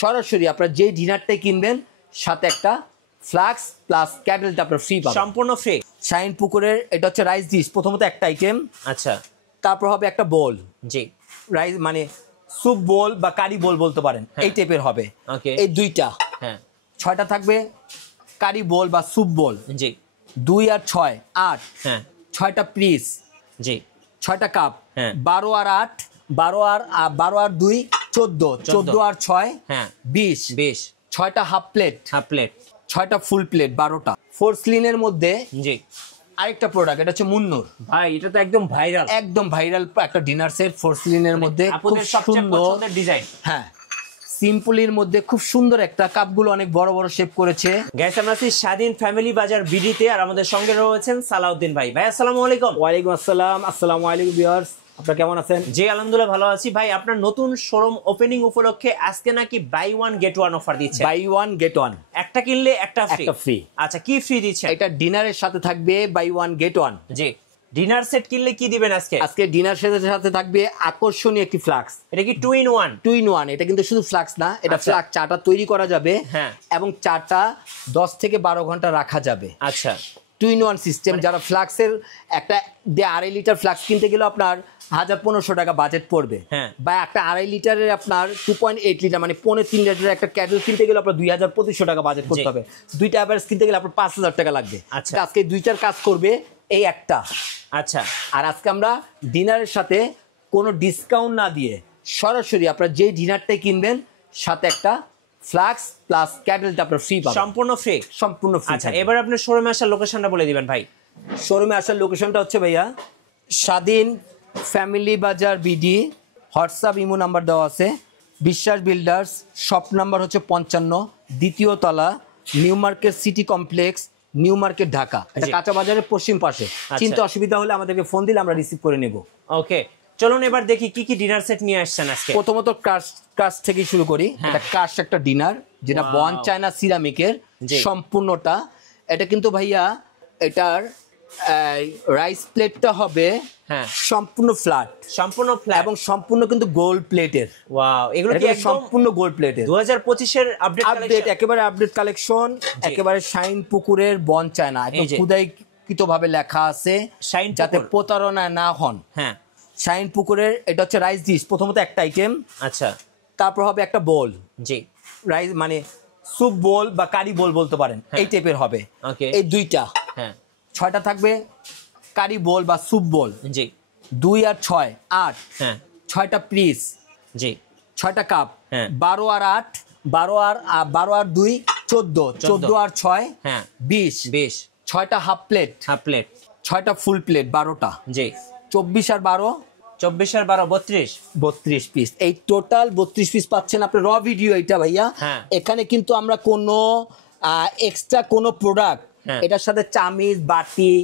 সরাসরি আপনারা যে ডিনারটাই কিনবেন সাথে একটা ফ্লাক্স প্লাস ক্যাটেলটা আপনারা ফ্রি পাবেন, সম্পূর্ণ ফ্রি। শাইন পুকুরের এটা হচ্ছে রাইস ডিশ, প্রথমত একটা আইটেম। আচ্ছা, তারপর হবে একটা বোল, জি, রাইস মানে স্যুপ বোল বা কারি বোল বলতে পারেন, এই টাইপের হবে। ওকে, এই দুইটা, হ্যাঁ, 6টা থাকবে কারি বোল বা স্যুপ বোল, জি, 2 আর 6 8, হ্যাঁ, 6টা পিস, জি, 6টা কাপ, হ্যাঁ, 12 আর 8, 12 আর 2 14, 14 আর 6 হ্যাঁ, 20, 6টা হাফ প্লেট, 6টা ফুল প্লেট, 12টা। ফোরসলিনের মধ্যে জি, আরেকটা প্রোডাক্ট, এটা হচ্ছে মুন্নুর। ভাই এটা তো একদম ভাইরাল, একদম ভাইরাল একটা ডিনার সেট ফোরসলিনের মধ্যে, খুব আপনাদের সবচেয়ে সুন্দর পছন্দের ডিজাইন। হ্যাঁ, সিম্পলির মধ্যে খুব সুন্দর একটা, কাপগুলো অনেক বড় বড় শেপ করেছে। গাইস, আমরা আছি স্বাধীন ফ্যামিলি বাজার বিডিতে, আর আমাদের সঙ্গে রয়েছেন সালাউদ্দিন ভাই। ভাই আসসালামু আলাইকুম। ওয়ালাইকুম আসসালাম। আসসালামু আলাইকুম ভিউয়ার্স, আপনারা কেমন আছেন? জি আলহামদুলিল্লাহ ভালো আছি। ভাই আপনার নতুন শোরুম ওপেনিং উপলক্ষে আজকে নাকি buy one get one offer দিচ্ছে। বাই ওয়ান গেট ওয়ান, একটা কিনলে একটা ফ্রি। আচ্ছা, কি ফ্রি দিচ্ছে? এটা ডিনারের সাথে থাকবে বাই ওয়ান গেট ওয়ান। জি, ডিনার সেট কিনলে কি দিবেন আজকে? আজকে ডিনার সেটের সাথে থাকবে আকর্ষণীয় একটি ফ্লাক্স। এটা কি 2 in 1? 2 in 1। এটা কিন্তু শুধু ফ্লাক্স না, এটা আচ্ছা। ফ্লাক্স চাটা তৈরি করা যাবে, হ্যাঁ, এবং চাটা 10 থেকে 12 ঘন্টা রাখা যাবে। আচ্ছা, 2 in 1 সিস্টেম। যারা ফ্লাক্সের একটা 2.5 লিটার ফ্লাক্স কিনতে গেলে আপনার 1500 টাকা বাজেট পড়বে, হ্যাঁ, বা একটা 2.5 লিটারের আপনার 2.8 লিটার মানে 3.5 লিটারের একটা ক্যাটেল কিনতে গেলে আপনার 2200 টাকা বাজেট করতে হবে। দুইটা অ্যাভারেজ কিনতে গেলে আপনার 5000 টাকা লাগবে। আচ্ছা, আজকে দুইটার কাজ করবে এই একটা। আচ্ছা, আর আজকে আমরা ডিনারের সাথে কোনো ডিসকাউন্ট না দিয়ে সরাসরি আপনারা যে ডিনারটাই কিনবেন সাথে একটা ফ্লাক্স প্লাস ক্যাটেলটা আপনারা ফ্রি পাবেন, সম্পূর্ণ ফ্রি। সম্পূর্ণ ফ্রি। আচ্ছা, এবার আপনার শোরুমে আসার লোকেশনটা বলে দিবেন ভাই। শোরুমে আসার লোকেশনটা হচ্ছে ভাইয়া স্বাধীন ফ্যামিলি বাজার বিডি, হোয়াটসঅ্যাপ ইমো নাম্বার দেওয়া আছে। বিশ্বাস বিল্ডার্স, শপ নাম্বার হচ্ছে 55, দ্বিতীয় তলা, new market city complex, new market, Dhaka. এটা কাঁচা বাজারের পশ্চিম পাশে। চিন্তা অসুবিধা হলে আমাদেরকে ফোন দিলে আমরা রিসিভ করে নেব। ওকে, চলুন এবার দেখি কি কি ডিনার সেট নিয়ে আসছেন আজকে। প্রথমত কাজ থেকে শুরু করি। এটা কাশ একটা ডিনার, যেটা বন চায়না সিরামিকের সম্পূর্ণটা। এটা কিন্তু ভাইয়া এটার রাইস প্লেটটা হবে সম্পূর্ণ ফ্ল্যাট, এবং সম্পূর্ণ কিন্তু গোল্ড প্লেটের। ওয়াও, এগুলো কি একদম সম্পূর্ণ গোল্ড প্লেটের 2025 এর আপডেট, একেবারে আপডেট কালেকশন, একেবারে শাইন পুকুরের বন চায়না, একদম খুদাইকৃত ভাবে লেখা আছে যাতে প্রতারণা না হন। হ্যাঁ, শাইন পুকুরের এটা হচ্ছে রাইস ডিশ, প্রথমত একটা আইটেম। আচ্ছা, তারপর হবে একটা বোল, জি, রাইস মানে স্যুপ বোল বা কারি বোল বলতে পারেন, এই টাইপের হবে। এই দুইটা, হ্যাঁ, 6টা থাকবে কারি বোল বা স্যুপ বোল, জি, 2 আর 6 8, হ্যাঁ, 6টা পিস, জি, 6টা কাপ, হ্যাঁ, 12 আর 8, 12 আর 2 14, 14 আর 6 হ্যাঁ, 20, 6টা হাফ প্লেট, 6টা ফুল প্লেট, 12টা, জি, 24 আর 12, 32 পিস। এই টোটাল 32 পিস পাচ্ছেন আপনি র ভিডিও। এটা ভাইয়া এখানে কিন্তু আমরা কোনো এক্সট্রা কোনো প্রোডাক্ট, এটার সাথে চামিচ, বাটি,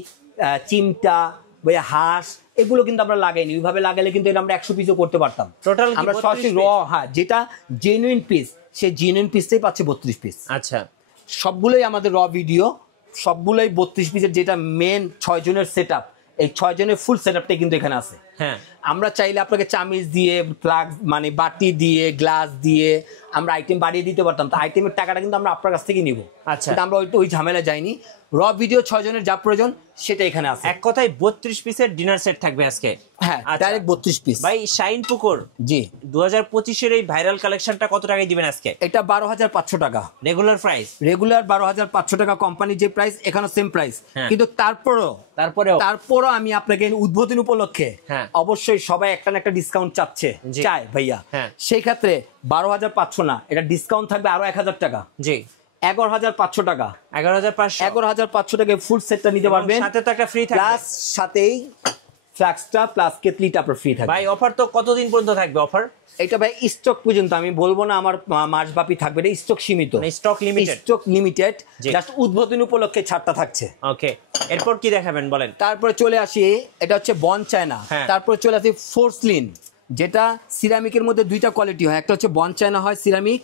চিমটা, ভাইয়া হাঁস, এগুলো কিন্তু আমরা লাগাইনি। ওইভাবে লাগালে কিন্তু এটা আমরা 100 পিসও করতে পারতাম। টোটাল আমরা সরাসরি র, হ্যাঁ, যেটা জেনুইন পিস, সেই জেনুইন পিসটাই পাচ্ছে 32 পিস। আচ্ছা, সবগুলোই আমাদের র ভিডিও, সবগুলোই 32 পিসের, যেটা মেন 6 জনের সেট আপ, এই 6 জনের ফুল সেট আপটাই কিন্তু এখানে আছে। হ্যাঁ, আমরা চাইলে আপনাকে চামিচ দিয়ে, প্লাগ মানে বাটি দিয়ে, গ্লাস দিয়ে আমরা আইটেম বাড়িয়ে দিতে পারতাম। তো আইটেমের টাকাটা কিন্তু আমরা আপনার কাছ থেকে নিব। আচ্ছা, আমরা ওই ঝামেলা যাইনি। র ভিডিও 6 জনের যা প্রয়োজন সেটা এখানে আছে। এক কথায় 32 পিসের ডিনার সেট থাকবে আজকে। হ্যাঁ, ডাইরেক্ট 32 পিস। ভাই শাইন পুকুর, জি, 2025 এর এই ভাইরাল কালেকশনটা কত টাকায় দিবেন আজকে? এটা 12500 টাকা রেগুলার প্রাইস। রেগুলার 12500 টাকা কোম্পানির যে প্রাইস, এখানে সেম প্রাইস। কিন্তু তারপরও আমি আপনাকে উদ্বোধন উপলক্ষে অবশ্যই সবাই একটা না একটা ডিসকাউন্ট চায় ভাইয়া। সেই ক্ষেত্রে 12500 না, এটা ডিসকাউন্ট থাকবে আরো 1000 টাকা। জি, 11500 টাকা, 11500 টাকায় ফুল সেটটা নিতে পারবেন। সাথে তো একটা ফ্রি থাকবে, প্লাস সাথেই ফ্লাক্সটা প্লাস কেটলিটা আপনার ফ্রি থাকবে। ভাই অফার তো কতদিন পর্যন্ত থাকবে অফার? এটা ভাই স্টক পর্যন্ত, আমি বলবো না আমার মাসব্যাপী থাকবে, এটা স্টক সীমিত, স্টক লিমিটেড। জাস্ট উদ্বোধন উপলক্ষে ছাড়টা থাকছে। ওকে, এরপর কি দেখাবেন বলেন? তারপরে চলে আসি, এটা হচ্ছে বন চায়না। তারপরে চলে আসি ফোরসলিন, যেটা সিরামিকের মধ্যে দুইটা কোয়ালিটি হয়, একটা হচ্ছে বন চায়না হয় সিরামিক,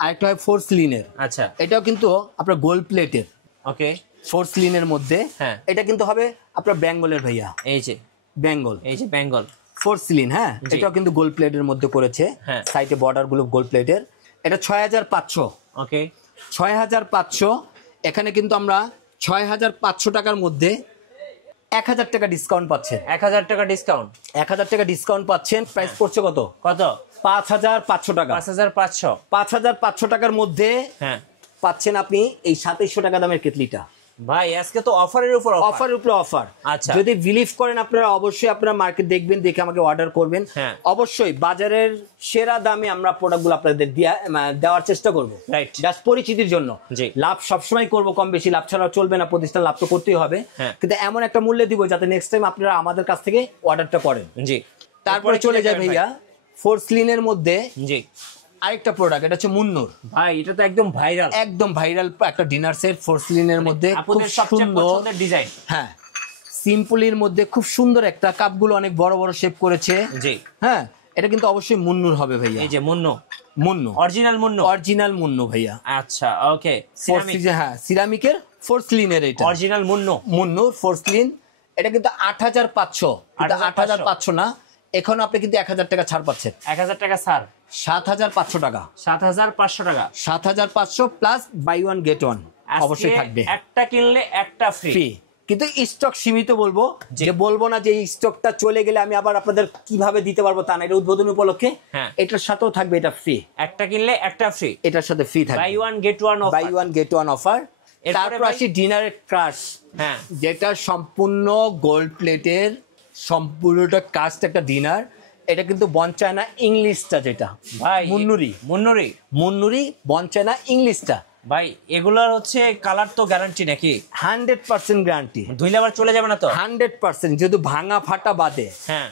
আর একটা হয় ফোরসলিনের। আচ্ছা, এটাও কিন্তু আপনার গোল্ড প্লেটের। ওকে, ফোরসলিনের মধ্যে এটা কিন্তু হবে আপনার বেঙ্গলের ভাইয়া, এই যে বেঙ্গল ফোরসলিন। হ্যাঁ, এটাও কিন্তু গোল্ড প্লেটের মধ্যে করেছে, সাইডে বর্ডার গুলো গোল্ড প্লেটের। এটা 6500। ওকে 6500। এখানে কিন্তু আমরা 6500 টাকার মধ্যে 1000 টাকা ডিসকাউন্ট পাচ্ছেন। 1000 টাকা ডিসকাউন্ট, 1000 টাকা ডিসকাউন্ট পাচ্ছেন। প্রাইস পড়ছে কত? কত? 5500 টাকা। 5500। 5500 টাকার মধ্যে হ্যাঁ পাচ্ছেন আপনি এই 2700 টাকা দামের কেটলিটা। ভাই আজকে তো অফারের উপর অফার উপরে অফার। আচ্ছা। যদি বিলিভ করেন আপনারা, অবশ্যই আপনারা মার্কেট দেখবেন, দেখে আমাকে অর্ডার করবেন। হ্যাঁ। অবশ্যই বাজারের সেরা দামে আমরা প্রোডাক্টগুলো আপনাদের দেওয়ার চেষ্টা করব। রাইট। জাস্ট পরিচিতির জন্য। জি। লাভ সবসময় করব, কম বেশি লাভ ছাড়া চলবে না, প্রতিষ্ঠান লাভ তো করতেই হবে। হ্যাঁ। কিন্তু এমন একটা মূল্যে দিব যাতে নেক্সট টাইম আপনারা আমাদের কাছ থেকে অর্ডারটা করেন। জি। তারপরে চলে যায় ভাইয়া ফোরস্লিনের মধ্যে জি আরেকটা প্রোডাক্ট, এটা হচ্ছে মুন্নুর। ভাই এটা তো একদম ভাইরাল, একদম ভাইরাল একটা ডিনার সেট ফোরস্লিনের মধ্যে, খুব আপনাদের সবচেয়ে সুন্দর পছন্দের ডিজাইন। হ্যাঁ, সিম্পলের মধ্যে খুব সুন্দর একটা, কাপগুলো অনেক বড় বড় শেপ করেছে। জি। হ্যাঁ, এটা কিন্তু অবশ্যই মুন্নুর হবে ভাইয়া। এই যে মুন্নু, মুন্নু অরিজিনাল মুন্নু। অরিজিনাল মুন্নু ভাইয়া। আচ্ছা ওকে। হ্যাঁ, সিরামিকের ফোরস্লিনের এটা অরিজিনাল মুন্নু, মুন্নুর ফোরস্লিন। এটা কিন্তু 8500, 8500 না, এখন আপনি কিন্তু 1000 টাকা ছাড় পাচ্ছেন। 1000 টাকা ছাড়, 7500 টাকা। 7500 টাকা। 7500 plus buy one get one অবশ্যই থাকবে। একটা কিনলে একটা ফ্রি। ফ্রি, কিন্তু স্টক সীমিত বলবো, যে বলবো না যে এই স্টকটা চলে গেলে আমি আবার আপনাদের কিভাবে দিতে পারবো তা না। এটা উদ্বোধন উপলক্ষে এটার সাথেও থাকবে, এটা ফ্রি। একটা কিনলে একটা ফ্রি, এটার সাথে ফ্রি থাকবে। Buy one get one offer, buy one get one offer. তারপর আসি ডিনারের ক্রাশ। হ্যাঁ, যেটা সম্পূর্ণ গোল্ড প্লেটের, সম্পূর্ণটা কাস্ট একটা ডিনার। এটা কিন্তু বনচায়না ইংলিশটা, যেটা ভাই মুন্নুরি, মুন্নুরি, মুন্নুরি বনচায়না ইংলিশটা। ভাই এগুলোর হচ্ছে কালার তো গ্যারান্টি নাকি? 100% গ্যারান্টি। ধুইলে আবার চলে যাবে না তো? 100%, যেহেতু ভাঙা ফাটা বাদে। হ্যাঁ,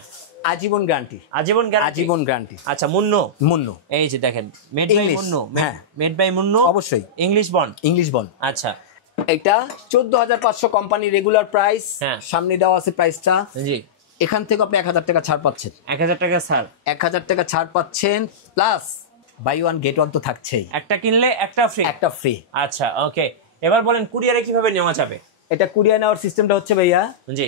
আজীবন গ্যারান্টি। আজীবন গ্যারান্টি, আজীবন গ্যারান্টি। আচ্ছা মুন্নু, মুন্নু এই যে দেখেন, মেড বাই English, মুন্নু। হ্যাঁ। মেড বাই মুন্নু, অবশ্যই ইংলিশ বন্ড। ইংলিশ বন। আচ্ছা এটা 14500 কোম্পানি রেগুলার প্রাইস। হ্যাঁ। সামনে দেওয়া আছে প্রাইসটা। জি। এখান থেকে আপনি 1000 টাকা ছাড় পাচ্ছেন। 1000 টাকা ছাড়, 1000 টাকা ছাড় পাচ্ছেন, plus buy one get one তো থাকছেই। একটা কিনলে একটা ফ্রি। একটা ফ্রি। আচ্ছা ওকে, এবার বলেন কুরিয়ারে কিভাবে নেওয়া যাবে? এটা কুরিয়ার নেওয়ার সিস্টেমটা হচ্ছে ভাইয়া, জি।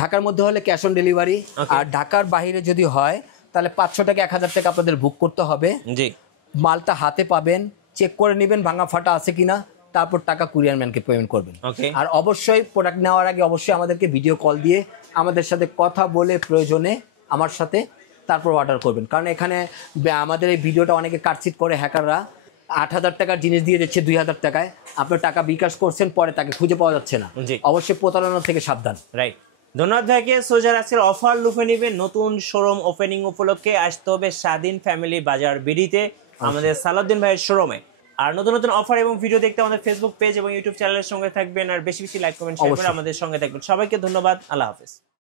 ঢাকার মধ্যে হলে ক্যাশ অন ডেলিভারি, Okay. আর ঢাকার বাইরে যদি হয় তাহলে 500 টাকা 1000 টাকা আপনাদের বুক করতে হবে। জি। মালটা হাতে পাবেন, চেক করে নেবেন ভাঙা ফাটা আছে কিনা, তারপর টাকা কুরিয়ার ম্যানকে পেমেন্ট করবেন। Okay. আর অবশ্যই প্রোডাক্ট নেওয়ার আগে অবশ্যই আমাদেরকে ভিডিও কল দিয়ে আমাদের সাথে কথা বলে, প্রয়োজনে আমার সাথে, তারপর অর্ডার করবেন। কারণ এখানে আমাদের এই ভিডিওটা অনেকে কাটছিট করে, হ্যাকাররা 8000 টাকার জিনিস দিয়ে দিচ্ছে 2000 টাকায়, আপনার টাকা বিকাশ করছেন, পরে তাকে খুঁজে পাওয়া যাচ্ছে না। জি। অবশ্যই প্রতারণা থেকে সাবধান। রাইট, ধন্যবাদ ভাইকে। সোজার আজকের অফার লুফে নিবে, নতুন শোরুম ওপেনিং উপলক্ষে আসতে হবে স্বাধীন ফ্যামিলি বাজার বিডিতে, আমাদের সালাউদ্দিন ভাইয়ের শোরুমে। আর নতুন নতুন অফার এবং ভিডিও দেখতে আমাদের ফেসবুক পেজ এবং ইউটিউব চ্যানেলের সঙ্গে থাকবেন, আর বেশি বেশি লাইক কমেন্ট শেয়ার করে আমাদের সঙ্গে থাকবেন। সবাইকে ধন্যবাদ, আল্লাহ হাফেজ।